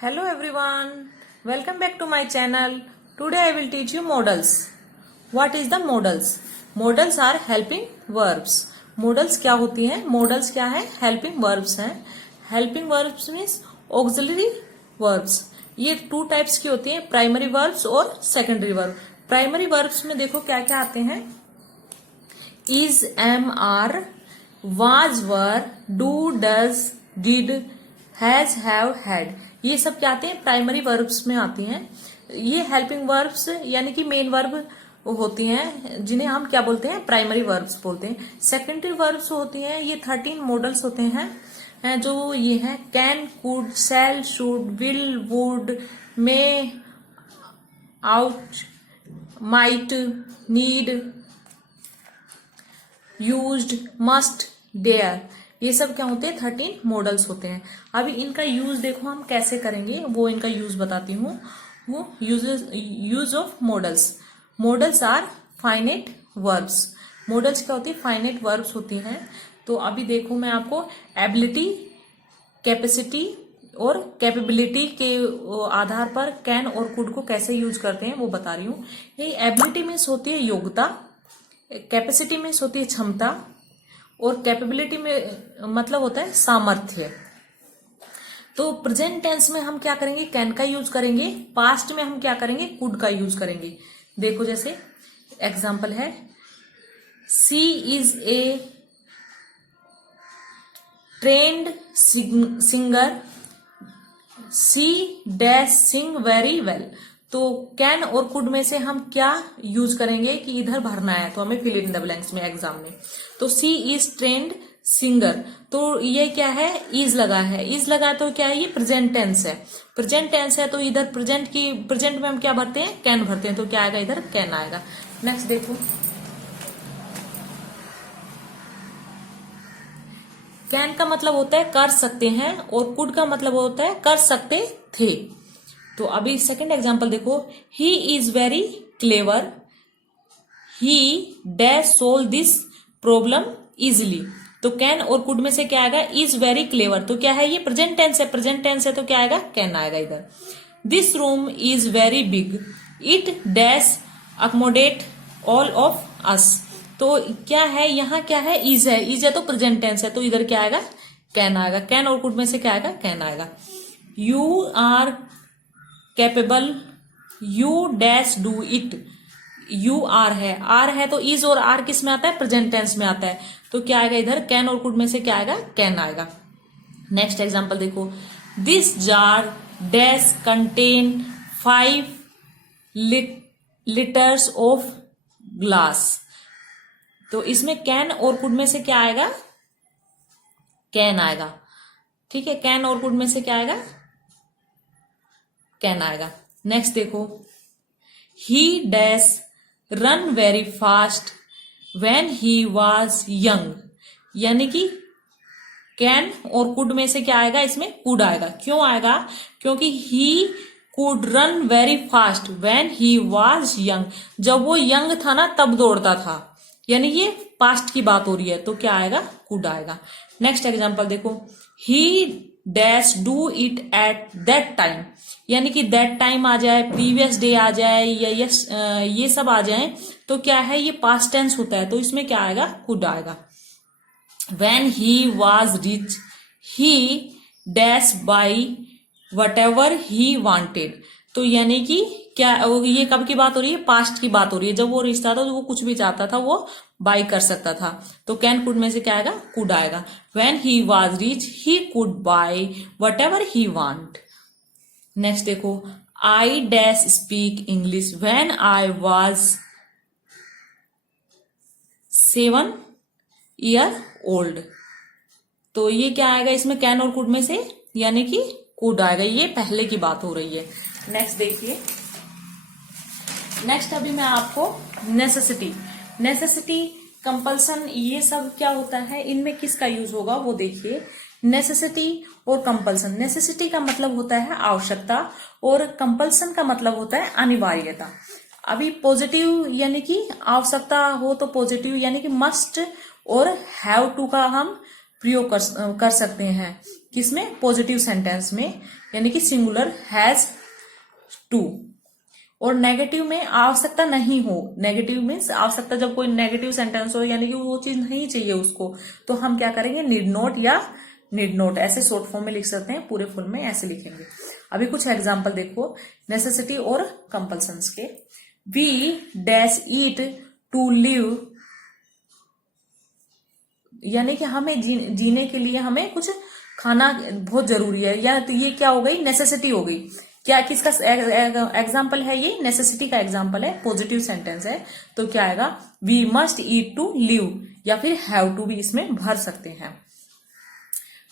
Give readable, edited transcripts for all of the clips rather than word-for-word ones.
Hello everyone, welcome back to my channel. Today I will teach you modals. What is the modals? Modals are helping verbs. Modals क्या होती हैं? Modals क्या है? Helping verbs हैं. Helping verbs means auxiliary verbs. ये two types की होती हैं, प्राइमरी वर्ब्स और सेकेंडरी वर्ब. प्राइमरी वर्ब्स में देखो क्या क्या आते हैं. Is, am, are, was, were, do, does, did, has, have, had, ये सब क्या आते हैं? प्राइमरी वर्ब्स में आती हैं. ये हेल्पिंग वर्ब्स यानी कि मेन वर्ब होती हैं, जिन्हें हम क्या बोलते हैं? प्राइमरी वर्ब्स बोलते हैं. सेकेंडरी वर्ब्स होती हैं, ये 13 मॉडल्स होते हैं जो ये हैं can, could, shall, should, will, would, may, ought, might, need, used, must, dare. ये सब क्या होते हैं? 13 मॉडल्स होते हैं. अभी इनका यूज देखो हम कैसे करेंगे, वो इनका यूज बताती हूँ. वो use of modals. Modals are finite verbs. Modals क्या होती है? फाइनाइट वर्ब्स होती हैं. तो अभी देखो मैं आपको एबिलिटी, कैपेसिटी और कैपेबिलिटी के आधार पर कैन और कुड को कैसे यूज करते हैं वो बता रही हूँ. ये एबिलिटी मीन्स होती है योग्यता, कैपेसिटी मीन्स होती है क्षमता, और कैपेबिलिटी में मतलब होता है सामर्थ्य. तो प्रेजेंट टेंस में हम क्या करेंगे? कैन का यूज करेंगे. पास्ट में हम क्या करेंगे? कुड का यूज करेंगे. देखो जैसे एग्जाम्पल है, C is a trained singer, C dash sing very well. तो कैन और कुड में से हम क्या यूज करेंगे कि इधर भरना है, तो हमें फिल इन द ब्लैंक्स में एग्जाम में. तो सी इज ट्रेन्ड सिंगर, तो ये क्या है? इज लगा है. इज लगा तो क्या है? ये प्रेजेंट टेंस है. प्रेजेंट टेंस है तो इधर प्रेजेंट में हम क्या भरते हैं? कैन भरते हैं. तो क्या आएगा? इधर कैन आएगा. नेक्स्ट देखो, कैन का मतलब होता है कर सकते हैं और कुड का मतलब होता है कर सकते थे. तो अभी सेकंड एग्जांपल देखो, he is very clever, he dash solve this problem easily. तो कैन और कुड में से क्या आएगा? Is very clever. तो क्या है? ये प्रेजेंट टेंस है. प्रेजेंट टेंस है तो क्या आएगा? कैन आएगा इधर. This room is very big, it dash accommodate all of us. तो क्या है? यहाँ क्या है? इज है. इज है तो प्रेजेंट टेंस है, तो इधर क्या आएगा? कैन आएगा. कैन और कुड में से क्या आएगा? कैन आएगा. You are capable, you dash do it. You are है तो इज और आर किस में आता है? प्रेजेंट टेंस में आता है. तो क्या आएगा इधर? कैन और कुड में से क्या आएगा? कैन आएगा. नेक्स्ट एग्जांपल देखो, this jar dash contain 5 litres of glass. तो इसमें कैन और कुड में से क्या आएगा? कैन आएगा. ठीक है, कैन और कुड में से क्या आएगा? कैन आएगा. नेक्स्ट देखो, ही dash run very fast when he was young. यानी कि कैन और कुड में से क्या आएगा? इसमें कुड आएगा. क्यों आएगा? क्योंकि he could run very fast when he was young. जब वो यंग था ना तब दौड़ता था, यानी ये पास्ट की बात हो रही है, तो क्या आएगा? कुड आएगा. नेक्स्ट एग्जांपल देखो, ही dash do it at that time. यानी कि दैट टाइम आ जाए, प्रीवियस डे आ जाए, या यस ये सब आ जाए तो क्या है? ये पास्ट टेंस होता है, तो इसमें क्या आएगा? कुड आएगा. When he was rich, he dash by whatever he wanted. तो यानी कि क्या, ये कब की बात हो रही है? पास्ट की बात हो रही है. जब वो रिच था तो वो कुछ भी चाहता था वो बाई कर सकता था. तो कैन कुड में से क्या आएगा? कुड आएगा. When he was rich he could buy whatever he want. Next देखो, I dash speak English when I was 7 year old. तो ये क्या आएगा? इसमें कैन और कुड में से, यानी कि कुड आएगा. ये पहले की बात हो रही है. नेक्स्ट देखिए, नेक्स्ट अभी मैं आपको नेसेसिटी, कंपल्सन, ये सब क्या होता है, इनमें किसका यूज होगा वो देखिए. नेसेसिटी और कंपल्सन. नेसेसिटी का मतलब होता है आवश्यकता और कंपल्सन का मतलब होता है अनिवार्यता. अभी पॉजिटिव यानी कि आवश्यकता हो तो पॉजिटिव यानी कि मस्ट और हैव टू का हम प्रयोग कर सकते हैं। किसमें? पॉजिटिव सेंटेंस में, यानी कि सिंगुलर हैज टू। और नेगेटिव में आवश्यकता नहीं हो, नेगेटिव मीन्स आवश्यकता, जब कोई नेगेटिव सेंटेंस हो यानी कि वो चीज नहीं चाहिए उसको, तो हम क्या करेंगे? नीड नॉट या नीड नॉट, ऐसे शॉर्ट फॉर्म में लिख सकते हैं, पूरे फुल में ऐसे लिखेंगे। अभी कुछ एग्जाम्पल देखो नेसेसिटी और कंपल्सन्स के। We dash eat to live, यानी कि हमें जीने के लिए हमें कुछ खाना बहुत जरूरी है, या तो ये क्या हो गई? नेसेसिटी हो गई। क्या किसका एग्जाम्पल है? ये नेसेसिटी का एग्जाम्पल है, पॉजिटिव सेंटेंस है। तो क्या आएगा? We must eat to live, या फिर हैव टू भी इसमें भर सकते हैं।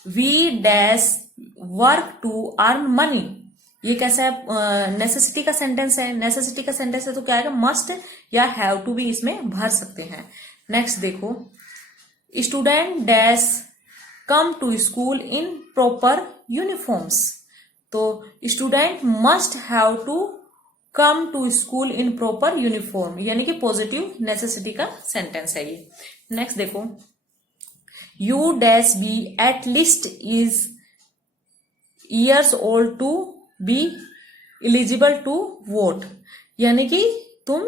We dash work to earn money, ये कैसा है? नेसेसिटी का सेंटेंस है, नेसेसिटी का सेंटेंस है तो क्या आएगा? मस्ट या हैव टू भी इसमें भर सकते हैं। नेक्स्ट देखो, student dash come to school in proper uniforms, तो student must have to come to school in proper uniform, यानी कि पॉजिटिव नेसेसिटी का सेंटेंस है ये। नेक्स्ट देखो, you dash be at least is years old to be eligible to vote, यानी कि तुम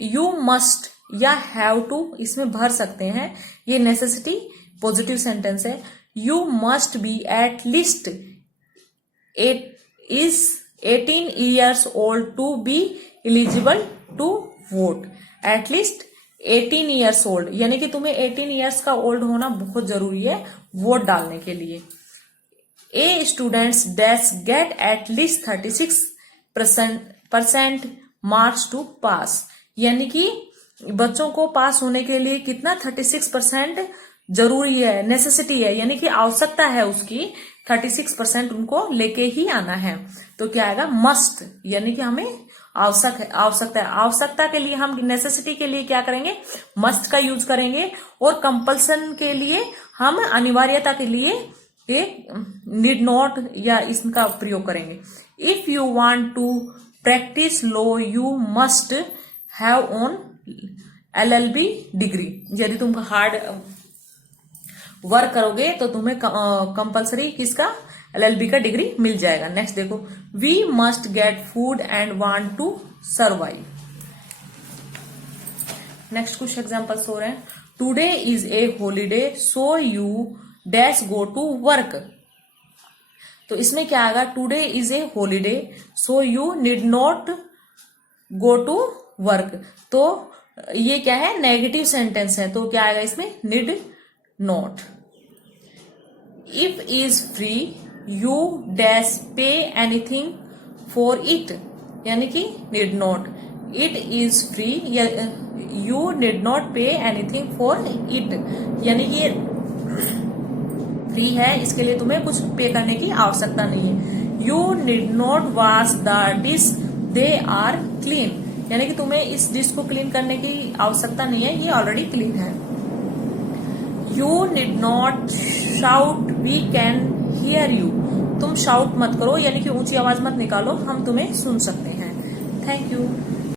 यू मस्ट या हैव टू इसमें भर सकते हैं। ये नेसेसिटी पॉजिटिव सेंटेंस है। You must be at least 18 years old to be eligible to vote, at least 18 years old, यानी कि तुम्हें 18 years का ओल्ड होना बहुत जरूरी है वोट डालने के लिए। A students dash get at least 36% marks to pass, यानी कि बच्चों को पास होने के लिए कितना? 36% जरूरी है, नेसेसिटी है, यानी कि आवश्यकता है उसकी। 36% उनको लेके ही आना है। तो क्या आएगा? मस्ट, यानी कि हमें आवश्यकता है। आवश्यकता के लिए हम नेसेसिटी के लिए क्या करेंगे? मस्ट का यूज करेंगे, और कंपल्सन के लिए हम अनिवार्यता के लिए एक नीड नॉट या इसका प्रयोग करेंगे। If you want to practise law you must have on LLB degree, यदि तुम हार्ड वर्क करोगे तो तुम्हें कंपलसरी किसका? LLB का डिग्री मिल जाएगा। नेक्स्ट देखो, we must get food and want to survive. Next कुछ एग्जांपल्स हो रहे हैं। Today is a holiday so you dash go to work, तो इसमें क्या आएगा? Today is a holiday so you need not go to work, तो ये क्या है? नेगेटिव सेंटेंस है, तो क्या आएगा इसमें? Need not. If is free you dash pay anything for it, यानी कि need not. It is free, you need not pay anything for it, यानी कि फ्री है, इसके लिए तुम्हें कुछ पे करने की आवश्यकता नहीं है। You need not wash the dish they are clean, यानी कि तुम्हें इस डिश को क्लीन करने की आवश्यकता नहीं है, ये ऑलरेडी क्लीन है। You need not shout we can hear you, तुम शाउट मत करो, यानी कि ऊंची आवाज मत निकालो, हम तुम्हें सुन सकते हैं। Thank you.